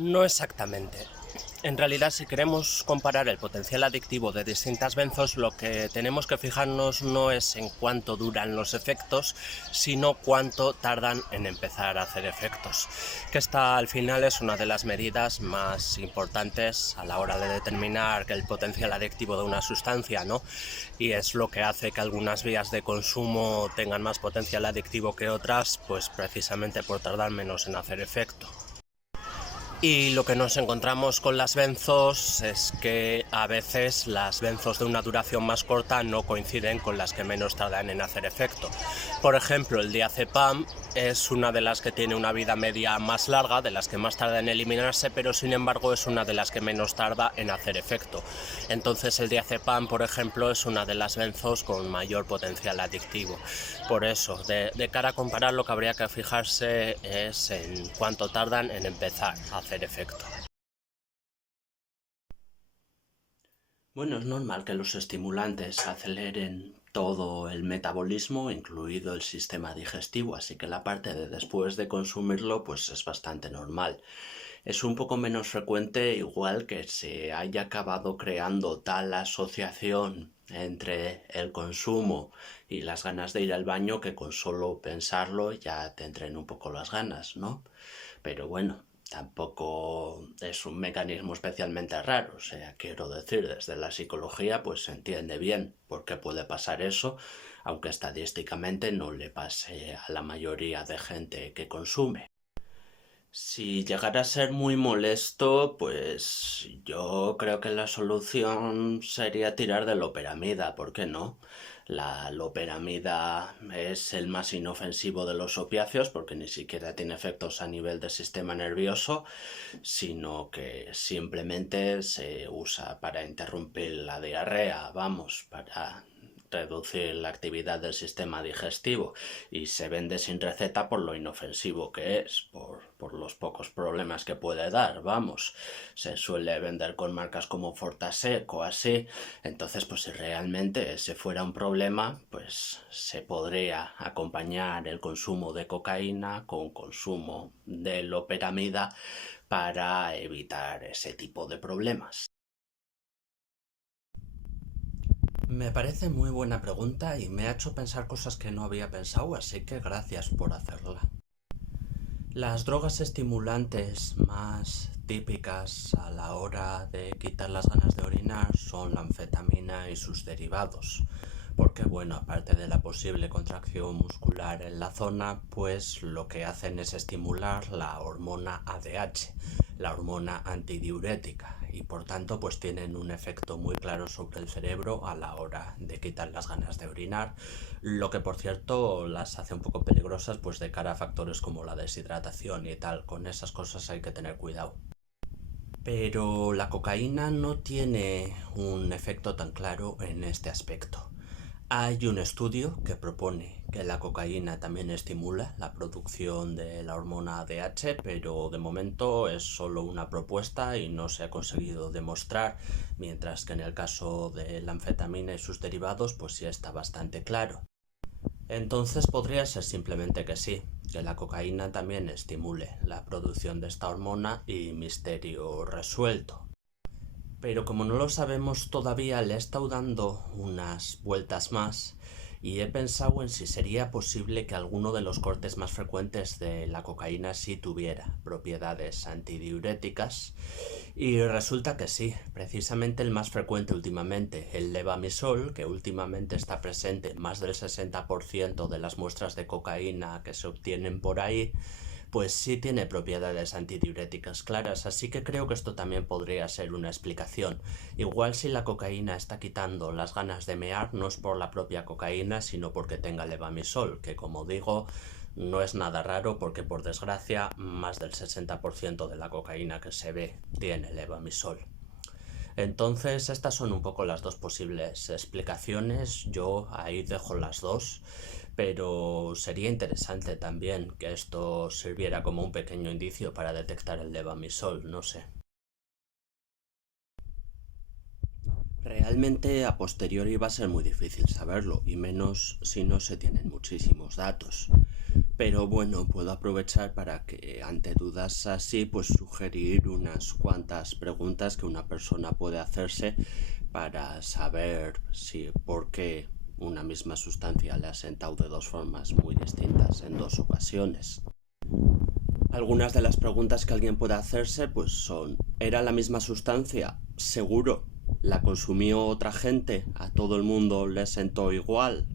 No exactamente. En realidad, si queremos comparar el potencial adictivo de distintas benzos, lo que tenemos que fijarnos no es en cuánto duran los efectos, sino cuánto tardan en empezar a hacer efectos, que esta al final es una de las medidas más importantes a la hora de determinar el potencial adictivo de una sustancia, ¿no? Y es lo que hace que algunas vías de consumo tengan más potencial adictivo que otras, pues precisamente por tardar menos en hacer efecto. Y lo que nos encontramos con las benzos es que a veces las benzos de una duración más corta no coinciden con las que menos tardan en hacer efecto. Por ejemplo, el diazepam es una de las que tiene una vida media más larga, de las que más tarda en eliminarse, pero sin embargo es una de las que menos tarda en hacer efecto. Entonces el diazepam, por ejemplo, es una de las benzos con mayor potencial adictivo. Por eso, de cara a comparar, lo que habría que fijarse es en cuánto tardan en empezar a hacer efecto. Bueno, es normal que los estimulantes aceleren todo el metabolismo, incluido el sistema digestivo, así que la parte de después de consumirlo pues es bastante normal. Es un poco menos frecuente, igual que se haya acabado creando tal asociación entre el consumo y las ganas de ir al baño que con solo pensarlo ya te entren un poco las ganas, ¿no? Pero bueno, tampoco es un mecanismo especialmente raro, o sea, quiero decir, desde la psicología pues se entiende bien por qué puede pasar eso, aunque estadísticamente no le pase a la mayoría de gente que consume. Si llegara a ser muy molesto, pues yo creo que la solución sería tirar de loperamida, ¿por qué no? La loperamida es el más inofensivo de los opiáceos porque ni siquiera tiene efectos a nivel del sistema nervioso, sino que simplemente se usa para interrumpir la diarrea, vamos, para reducir la actividad del sistema digestivo, y se vende sin receta por lo inofensivo que es, por los pocos problemas que puede dar, vamos. Se suele vender con marcas como Fortasec o así, entonces pues si realmente ese fuera un problema, pues se podría acompañar el consumo de cocaína con consumo de loperamida para evitar ese tipo de problemas. Me parece muy buena pregunta y me ha hecho pensar cosas que no había pensado, así que gracias por hacerla. Las drogas estimulantes más típicas a la hora de quitar las ganas de orinar son la anfetamina y sus derivados, porque bueno, aparte de la posible contracción muscular en la zona, pues lo que hacen es estimular la hormona ADH, la hormona antidiurética, y por tanto pues tienen un efecto muy claro sobre el cerebro a la hora de quitar las ganas de orinar, lo que por cierto las hace un poco peligrosas pues de cara a factores como la deshidratación y tal. Con esas cosas hay que tener cuidado. Pero la cocaína no tiene un efecto tan claro en este aspecto. Hay un estudio que propone que la cocaína también estimula la producción de la hormona ADH, pero de momento es solo una propuesta y no se ha conseguido demostrar, mientras que en el caso de la anfetamina y sus derivados pues sí está bastante claro. Entonces podría ser simplemente que sí, que la cocaína también estimule la producción de esta hormona y misterio resuelto. Pero como no lo sabemos todavía, le he estado dando unas vueltas más y he pensado en si sería posible que alguno de los cortes más frecuentes de la cocaína sí tuviera propiedades antidiuréticas, y resulta que sí, precisamente el más frecuente últimamente, el levamisol, que últimamente está presente en más del 60% de las muestras de cocaína que se obtienen por ahí, pues sí tiene propiedades antidiuréticas claras, así que creo que esto también podría ser una explicación. Igual si la cocaína está quitando las ganas de mear, no es por la propia cocaína, sino porque tenga levamisol, que como digo, no es nada raro porque por desgracia más del 60% de la cocaína que se ve tiene levamisol. Entonces estas son un poco las dos posibles explicaciones, yo ahí dejo las dos, pero sería interesante también que esto sirviera como un pequeño indicio para detectar el levamisol, no sé. Realmente a posteriori va a ser muy difícil saberlo, y menos si no se tienen muchísimos datos. Pero bueno, puedo aprovechar para que ante dudas así, pues sugerir unas cuantas preguntas que una persona puede hacerse para saber si por qué una misma sustancia le ha sentado de dos formas muy distintas en dos ocasiones. Algunas de las preguntas que alguien puede hacerse pues son: ¿era la misma sustancia? Seguro. ¿La consumió otra gente? ¿A todo el mundo le sentó igual?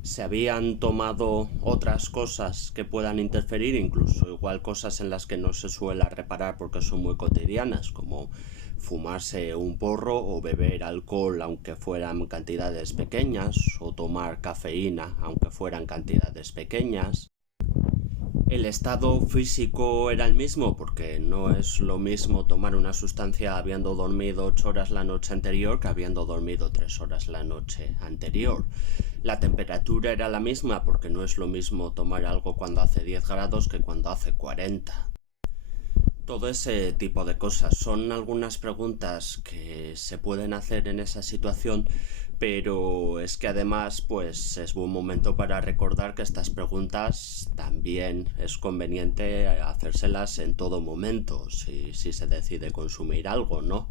¿Se habían tomado otras cosas que puedan interferir, incluso igual cosas en las que no se suele reparar porque son muy cotidianas, como fumarse un porro o beber alcohol aunque fueran cantidades pequeñas, o tomar cafeína aunque fueran cantidades pequeñas? El estado físico era el mismo, porque no es lo mismo tomar una sustancia habiendo dormido 8 horas la noche anterior que habiendo dormido 3 horas la noche anterior. La temperatura era la misma, porque no es lo mismo tomar algo cuando hace 10 grados que cuando hace 40. Todo ese tipo de cosas son algunas preguntas que se pueden hacer en esa situación, pero es que además pues es buen momento para recordar que estas preguntas también es conveniente hacérselas en todo momento, si se decide consumir algo, ¿no?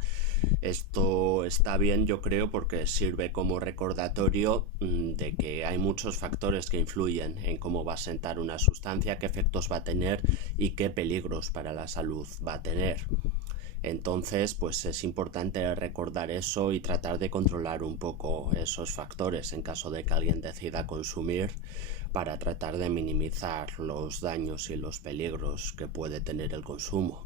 Esto está bien, yo creo, porque sirve como recordatorio de que hay muchos factores que influyen en cómo va a sentar una sustancia, qué efectos va a tener y qué peligros para la salud va a tener. Entonces, pues es importante recordar eso y tratar de controlar un poco esos factores en caso de que alguien decida consumir, para tratar de minimizar los daños y los peligros que puede tener el consumo.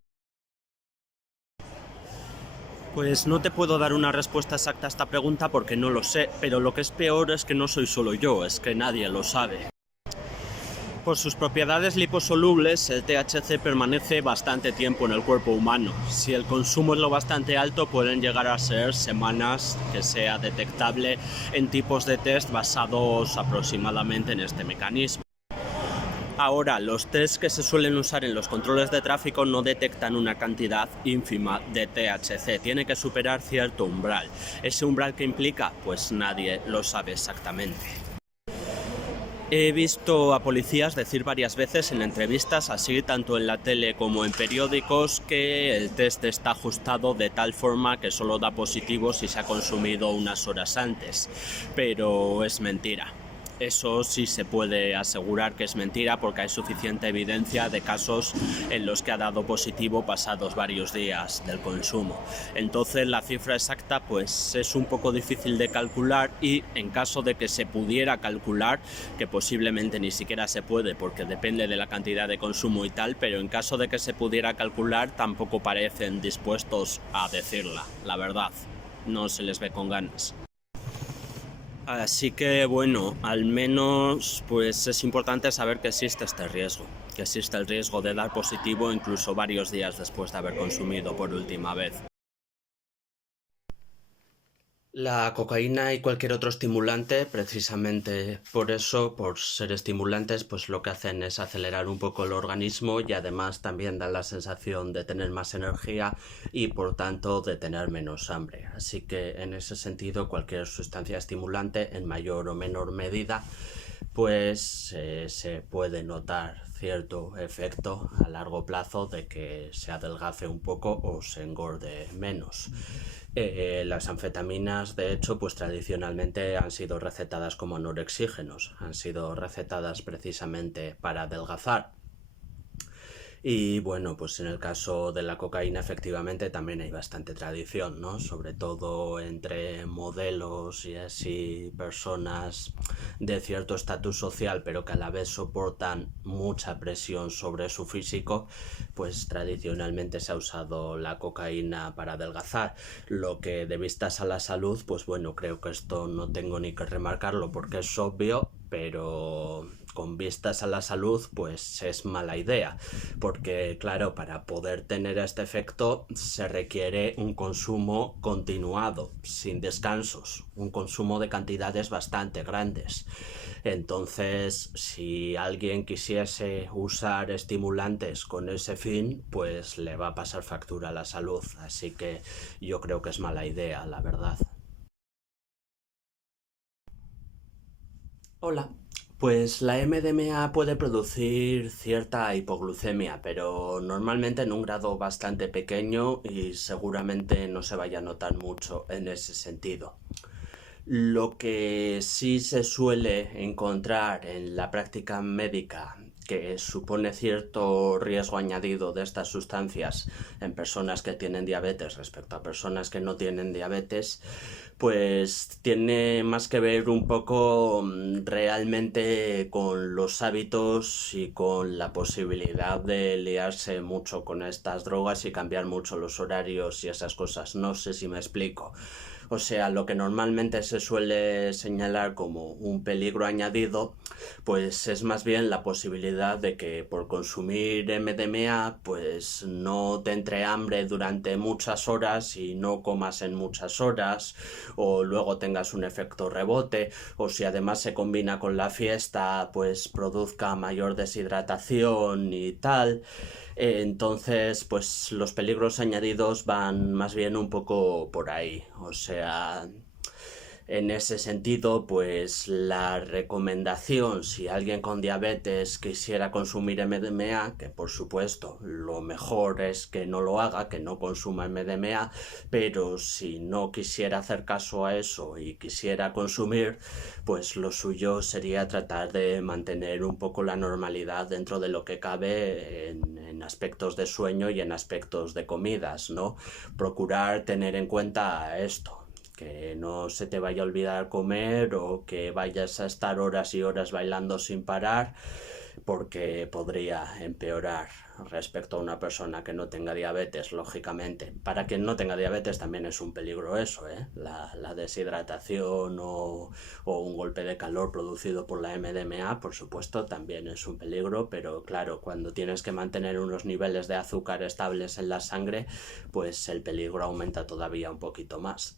Pues no te puedo dar una respuesta exacta a esta pregunta porque no lo sé, pero lo que es peor es que no soy solo yo, es que nadie lo sabe. Por sus propiedades liposolubles, el THC permanece bastante tiempo en el cuerpo humano. Si el consumo es lo bastante alto, pueden llegar a ser semanas que sea detectable en tipos de test basados aproximadamente en este mecanismo. Ahora, los tests que se suelen usar en los controles de tráfico no detectan una cantidad ínfima de THC, tiene que superar cierto umbral. ¿Ese umbral qué implica? Pues nadie lo sabe exactamente. He visto a policías decir varias veces en entrevistas, así tanto en la tele como en periódicos, que el test está ajustado de tal forma que solo da positivo si se ha consumido unas horas antes, pero es mentira. Eso sí se puede asegurar que es mentira, porque hay suficiente evidencia de casos en los que ha dado positivo pasados varios días del consumo. Entonces la cifra exacta pues es un poco difícil de calcular, y en caso de que se pudiera calcular, que posiblemente ni siquiera se puede porque depende de la cantidad de consumo y tal, pero en caso de que se pudiera calcular tampoco parecen dispuestos a decirla, la verdad. No se les ve con ganas. Así que bueno, al menos pues es importante saber que existe este riesgo, que existe el riesgo de dar positivo incluso varios días después de haber consumido por última vez. La cocaína y cualquier otro estimulante, precisamente por eso, por ser estimulantes, pues lo que hacen es acelerar un poco el organismo, y además también dan la sensación de tener más energía y por tanto de tener menos hambre. Así que en ese sentido, cualquier sustancia estimulante, en mayor o menor medida, pues se puede notar cierto efecto a largo plazo de que se adelgace un poco o se engorde menos. Las anfetaminas, de hecho, pues tradicionalmente han sido recetadas como anorexígenos, han sido recetadas precisamente para adelgazar. Y bueno, pues en el caso de la cocaína efectivamente también hay bastante tradición, ¿no? Sobre todo entre modelos y así, personas de cierto estatus social pero que a la vez soportan mucha presión sobre su físico, pues tradicionalmente se ha usado la cocaína para adelgazar. Lo que de vistas a la salud, pues bueno, creo que esto no tengo ni que remarcarlo porque es obvio, pero con vistas a la salud pues es mala idea, porque claro, para poder tener este efecto se requiere un consumo continuado, sin descansos, un consumo de cantidades bastante grandes. Entonces, si alguien quisiese usar estimulantes con ese fin, pues le va a pasar factura a la salud, así que yo creo que es mala idea, la verdad. Hola. Pues la MDMA puede producir cierta hipoglucemia, pero normalmente en un grado bastante pequeño y seguramente no se vaya a notar mucho en ese sentido. Lo que sí se suele encontrar en la práctica médica, que supone cierto riesgo añadido de estas sustancias en personas que tienen diabetes respecto a personas que no tienen diabetes, pues tiene más que ver un poco realmente con los hábitos y con la posibilidad de liarse mucho con estas drogas y cambiar mucho los horarios y esas cosas. No sé si me explico. O sea, lo que normalmente se suele señalar como un peligro añadido, pues es más bien la posibilidad de que por consumir MDMA, pues no te entre hambre durante muchas horas y no comas en muchas horas, o luego tengas un efecto rebote, o si además se combina con la fiesta, pues produzca mayor deshidratación y tal. Entonces, pues los peligros añadidos van más bien un poco por ahí. O sea, en ese sentido, pues la recomendación, si alguien con diabetes quisiera consumir MDMA, que por supuesto lo mejor es que no lo haga, que no consuma MDMA, pero si no quisiera hacer caso a eso y quisiera consumir, pues lo suyo sería tratar de mantener un poco la normalidad dentro de lo que cabe en aspectos de sueño y en aspectos de comidas, ¿no? Procurar tener en cuenta esto, que no se te vaya a olvidar comer o que vayas a estar horas y horas bailando sin parar, porque podría empeorar respecto a una persona que no tenga diabetes, lógicamente. Para quien no tenga diabetes también es un peligro eso, ¿eh? La deshidratación o un golpe de calor producido por la MDMA, por supuesto, también es un peligro, pero claro, cuando tienes que mantener unos niveles de azúcar estables en la sangre, pues el peligro aumenta todavía un poquito más.